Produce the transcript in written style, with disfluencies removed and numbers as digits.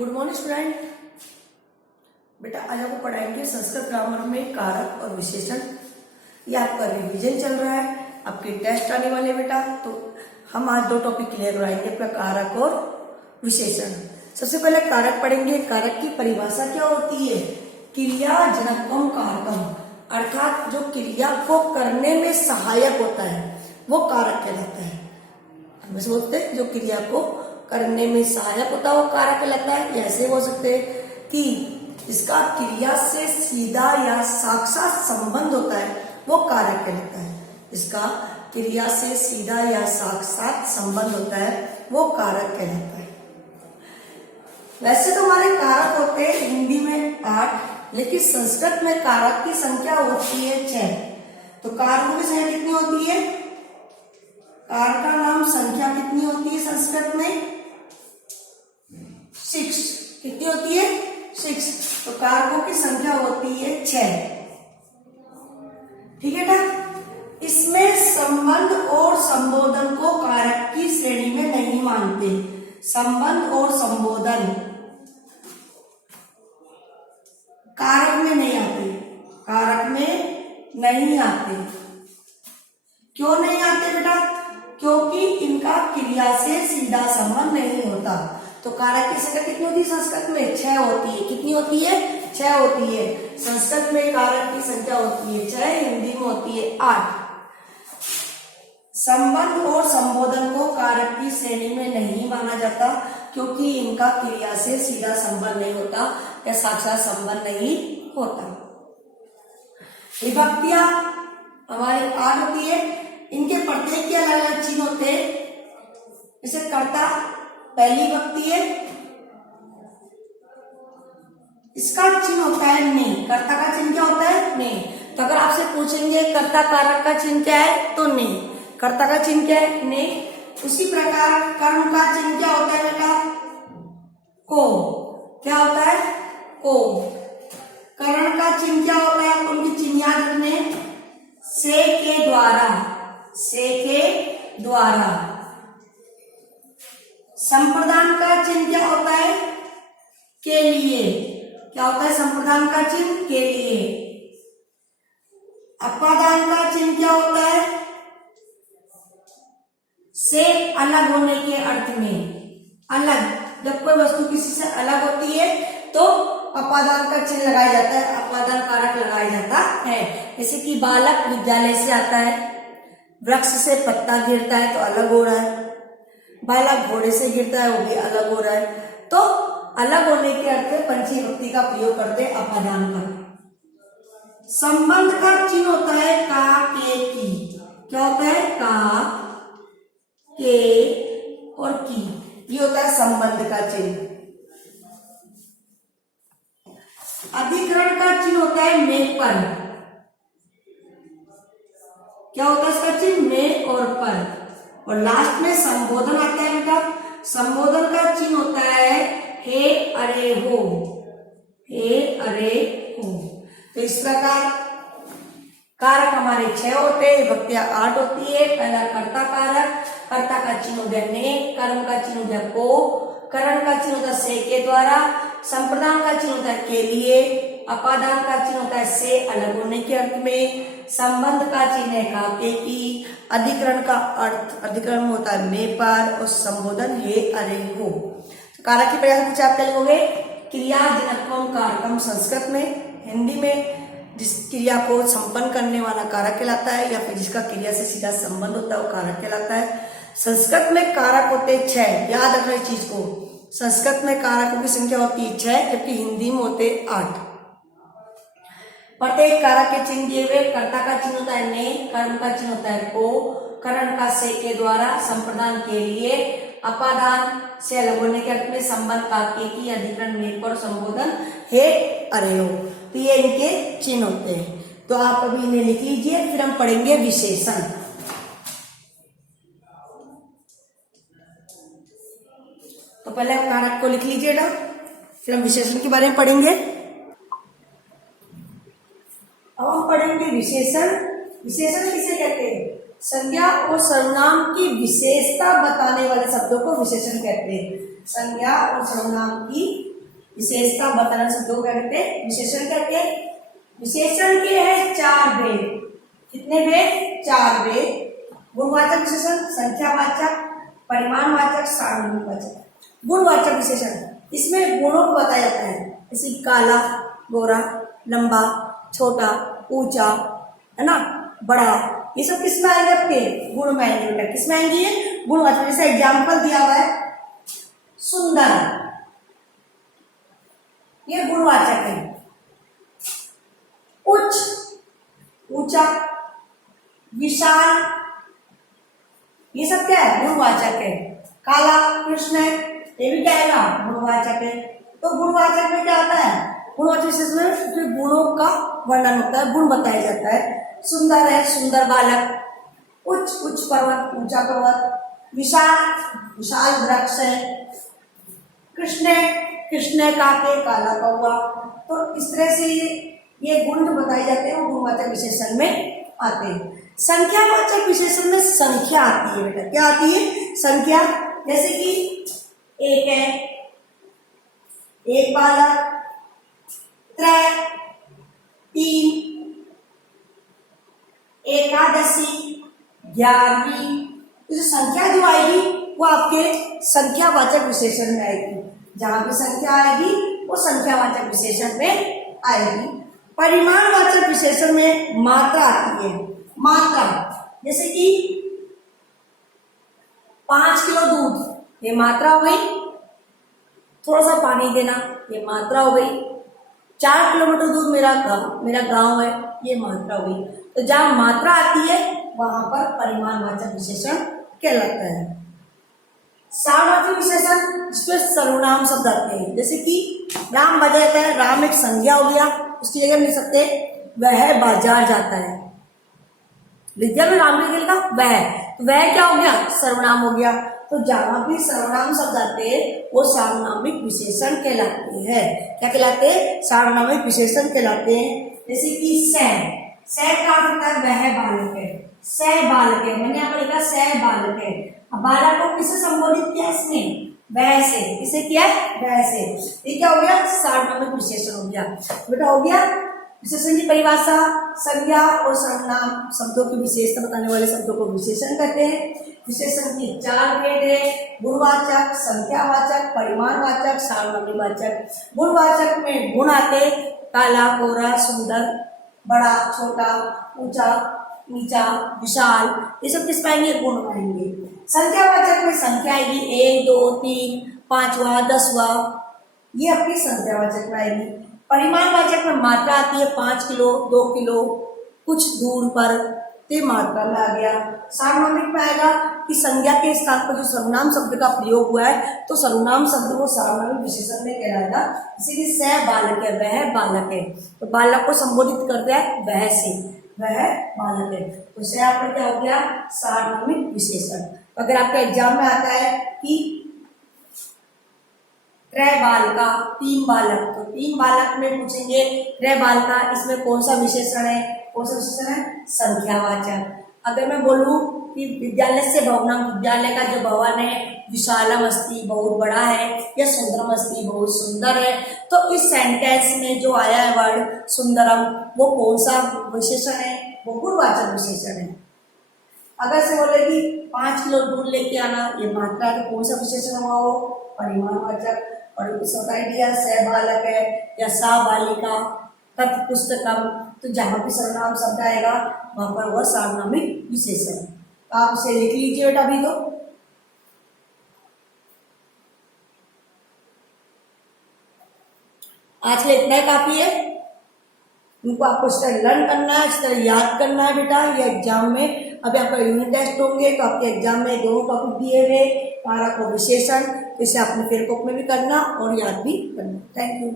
Good morning student. बेटा आज आपको पढ़ाएंगे संस्कृत ग्रामर में कारक और विशेषण। ये आपका रिवीजन चल रहा है, आपके टेस्ट आने वाले बेटा। तो हम आज दो टॉपिक क्लियर कराएंगे, आपका कारक और विशेषण। सबसे पहले कारक पढ़ेंगे। कारक की परिभाषा क्या होती है? क्रिया जनकम कारकम, अर्थात जो क्रिया को करने में सहायक होता है वो कारक कहलाता है। हम बोलते हैं जो क्रिया को करने में सहायक होता है वो कारक कहलाता है। ऐसे बोल सकते हैं कि इसका क्रिया से सीधा या साक्षात संबंध होता है वो कारक कहलाता है। इसका क्रिया से सीधा या साक्षात संबंध होता है वो कारक कहलाता है। वैसे तो हमारे कारक होते हैं हिंदी में 8, लेकिन संस्कृत में कारक की संख्या होती है 6। तो कारकों की संख्या कितनी होती है? कारक का नाम संख्या कितनी होती है संस्कृत में? 6। कितनी होती है? 6। तो कारकों की संख्या होती है 6। ठीक है ना। इसमें संबंध और संबोधन को कारक की श्रेणी में नहीं मानते। संबंध और संबोधन कारक में नहीं आते, कारक में नहीं आते। क्यों नहीं आते बेटा? क्योंकि इनका क्रिया से सीधा संबंध नहीं होता। तो कारक की संख्या कितनी होती है संस्कृत में? 6 होती है। कितनी होती है? 6 होती है। संस्कृत में कारक की संख्या होती है 6, हिंदी में होती है 8। संबंध और संबोधन को कारक की श्रेणी में नहीं माना जाता क्योंकि इनका क्रिया से सीधा संबंध नहीं होता या साक्षात संबंध नहीं होता। विभक्तियां हमारी 8 होती है। इनके प्रत्येक के अलग अलग चिन्ह होते हैं। जैसे कर्ता पहली विभक्ति है, इसका चिन्ह होता है ने। कर्ता का चिन्ह क्या होता है? ने। तो अगर आपसे पूछेंगे कर्ता कारक का चिन्ह क्या है तो ने। कर्ता का चिन्ह क्या है? ने। उसी प्रकार कर्म का चिन्ह क्या होता है बेटा? को। क्या होता है? को। करण का चिन्ह क्या होता है? उनकी चिन्ह याद रखने, से के द्वारा, से के द्वारा। संप्रदान का चिन्ह क्या होता है? के लिए। क्या होता है संप्रदान का चिन्ह? के लिए। अपादान का चिन्ह क्या होता है? से अलग होने के अर्थ में। अलग, जब कोई वस्तु किसी से अलग होती है तो अपादान का चिन्ह लगाया जाता है, अपादान कारक लगाया जाता है। जैसे कि बालक विद्यालय से आता है, वृक्ष से पत्ता गिरता है तो अलग हो रहा है, बालक घोड़े से गिरता है वो भी अलग हो रहा है। तो अलग होने के अर्थ में पंचमी विभक्ति का प्रयोग करते हैं अपादान का। संबंध का चिन्ह होता है का, के, की। क्या होता है? का, के और की, ये होता है संबंध का चिन्ह। अधिकरण का चिन्ह होता है में, पर। क्या होता है इसका चिन्ह? में और पर। और लास्ट में संबोधन आता है बेटा। संबोधन का चिन्ह होता है हे, अरे, हो। हे, अरे, हो। तो इस प्रकार कारक हमारे 6 होते हैं, विभक्तियां 8 होती है। पहला कर्ता कारक, कर्ता का चिन्ह हो गया ने, कर्म का चिन्ह हो गया को, करण का चिन्ह होता है से के द्वारा, संप्रदान का चिन्ह होता है के लिए, अपादान का चिन्ह होता है से अलग होने के अर्थ में, संबंध का चिन्ह है का, के, की, अधिकरण का अर्थ अधिकरण में होता है में, पर, और संबोधन हे, अरे, हो। तो कारक की परिभाषा कुछ आप क्या लिखोगे? क्रिया जनकम कारकम संस्कृत में, हिंदी में जिस क्रिया को संपन्न करने वाला कारक कहलाता है या फिर जिसका क्रिया से सीधा संबंध होता है वो कारक कहलाता है। संस्कृत में कारक होते 6, याद रखना इस चीज को। संस्कृत में कारकों की संख्या होती है 6, जबकि हिंदी में होते 8। प्रत्येक कारक के चिन्ह दिए हुए। कर्ता का चिन्ह होता है ने, कर्म का चिन्ह होता है को, करण का से के द्वारा, संप्रदान के लिए, अपादान से अलग होने के अर्थ में, संबंध का के, की, अधिकरण में, पर, संबोधन हे, अरे, हो। तो ये इनके चिन्ह होते हैं। तो आप अभी इन्हें लिख लीजिए, फिर हम पढ़ेंगे विशेषण। तो पहले आप कारक को लिख लीजिएगा, फिर हम विशेषण के बारे में पढ़ेंगे। अब हम पढ़ेंगे विशेषण। विशेषण किसे कहते हैं? संज्ञा और सर्वनाम की विशेषता बताने वाले शब्दों को विशेषण कहते हैं। संज्ञा और सर्वनाम की विशेषता बताना शब्दों क्या कहते हैं, विशेषण कहते हैं। विशेषण के है 4 भेद। कितने भेद? 4 भेद। गुणवाचक विशेषण, संख्यावाचक, परिमाणवाचक, सारणिकवाचक। गुणवाचक विशेषण, इसमें गुणों को बताया जाता है, जैसे काला, गोरा, लंबा, छोटा, ऊंचा, है ना, बड़ा, ये सब किस में आएंगे? आपके गुण में आएंगे बेटा। किस में आएंगे? ये गुणवाचक। जैसे एग्जाम्पल दिया हुआ है सुंदर, ये गुणवाचक है। उच्च, ऊंचा, विशाल, ये सब क्या है? गुणवाचक है। काला, कृष्ण है, ये भी क्या है ना? गुणवाचक है। तो गुणवाचक में क्या आता है? गुणवाचक विशेषण में जो गुणों का वर्णन होता है, गुण बताया जाता है। सुंदर है, सुंदर बालक। उच्च, उच्च पर्वत, ऊंचा पर्वत। विशाल, विशाल वृक्ष है। कृष्ण, कृष्ण काके, काला कौवा। तो इस तरह से ये गुण जो बताए जाते हैं वो गुणवाचक विशेषण में आते हैं। संख्यावाचक विशेषण में संख्या आती है बेटा। क्या आती है? संख्या। जैसे कि एक है, एक बालक, त्रय, 3, एकादशी, 11वीं। तो संख्या जो आएगी वो आपके संख्यावाचक विशेषण में आएगी। जहां भी संख्या आएगी वो संख्यावाचक विशेषण में आएगी। परिमाणवाचक विशेषण में मात्रा आती है। मात्रा, जैसे कि 5 किलो दूध, ये मात्रा हो गई। थोड़ा सा पानी देना, ये मात्रा हो गई। 4 किलोमीटर दूर मेरा गांव है, ये मात्रा हो गई। तो जहां मात्रा आती है वहां पर परिमाणवाचक विशेषण कहलाता है। सारणवाचक विशेषण, जिसमें सर्वनाम शब्द आते हैं। जैसे कि राम बाजार जाता है, राम एक संज्ञा हो गया, उसकी जगह मिल सकते वह बाजार जाता है। विद्या में राम के का वह क्या हो गया? सर्वनाम हो गया। तो जहां भी सर्वनाम शब्द आते हैं वो सार्वनामिक विशेषण कहलाते हैं। क्या कहलाते हैं? सार्वनामिक विशेषण कहलाते हैं। जैसे कि सह का अर्थ होता है वह बालक है। सह बालक है, मैंने यहाँ पर लिखा सह बालक है। अब बालक को किससे संबोधित किया? इसमें वह से। किसे किया? वह से। ये क्या हो गया? सार्वनामिक विशेषण हो गया। बेटा हो गया विशेषण की परिभाषा। संज्ञा और सर्वनाम शब्दों की विशेषता बताने वाले शब्दों को विशेषण कहते हैं। विशेषण की 4 भेद है, गुणवाचक, संख्यावाचक, परिमाणवाचक, सार्वनामिकवाचक। गुणवाचक में गुण आते, काला, गोरा, सुंदर, बड़ा, छोटा, ऊंचा, नीचा, विशाल, ये सब किस पाएंगे? गुण पाएंगे। संख्यावाचक में संख्या आएगी 1, 2, 3, 5वां, 10वां, ये अपनी संख्यावाचक में आएगी। परिमाणवाचक में मात्रा आती है 5 किलो, 2 किलो, कुछ दूर पर, ते मात्रा में आ गया। सार्वनामिक में आएगा कि संज्ञा के स्थान पर जो सर्वनाम शब्द का प्रयोग हुआ है तो सर्वनाम शब्द को सार्वनामिक विशेषण में कहलाएगा। इसीलिए सह बालक है, वह बालक है, तो बालक को संबोधित करते हैं वह से, वह बालक है। तो सह यहाँ पर क्या हो गया? सार्वनामिक विशेषण। तो अगर आपका एग्जाम में आता है कि त्रय बालका, 3 बालक, तो 3 बालक में पूछेंगे त्रय बालका, इसमें कौन सा विशेषण है? कौन सा विशेषण है? संख्यावाचक। अगर मैं बोलूं कि विद्यालय से भवनम, विद्यालय का जो भवन है विशालम अस्ति, बहुत बड़ा है, या सुंदरम अस्ति, बहुत सुंदर है, तो इस सेंटेंस में जो आया है वर्ड सुंदरम, वो कौन सा विशेषण है? वो गुणवाचक विशेषण है। अगर से बोले कि 5 किलो दूध लेके आना, ये मात्रा, तो कौन सा विशेषण हुआ? वो परिमाणवाचक। और बताई दिया सह बालक है या सा बालिका, तत् पुस्तकम, तो जहां भी सर्वनाम शब्द आएगा वहां पर वह सार्वनामिक विशेषण है। तो आप उसे लिख लीजिए बेटा अभी। तो आज के इतना ही काफी है। उनको आपको इस तरह लर्न करना है, इस तरह याद करना है बेटा। ये एग्जाम में अभी आपका यूनिट टेस्ट होंगे तो आपके एग्जाम में 2 टॉपिक दिए हुए, कारक और विशेषण, इसे आपने फिर कॉपी में भी करना और याद भी करना। Thank you.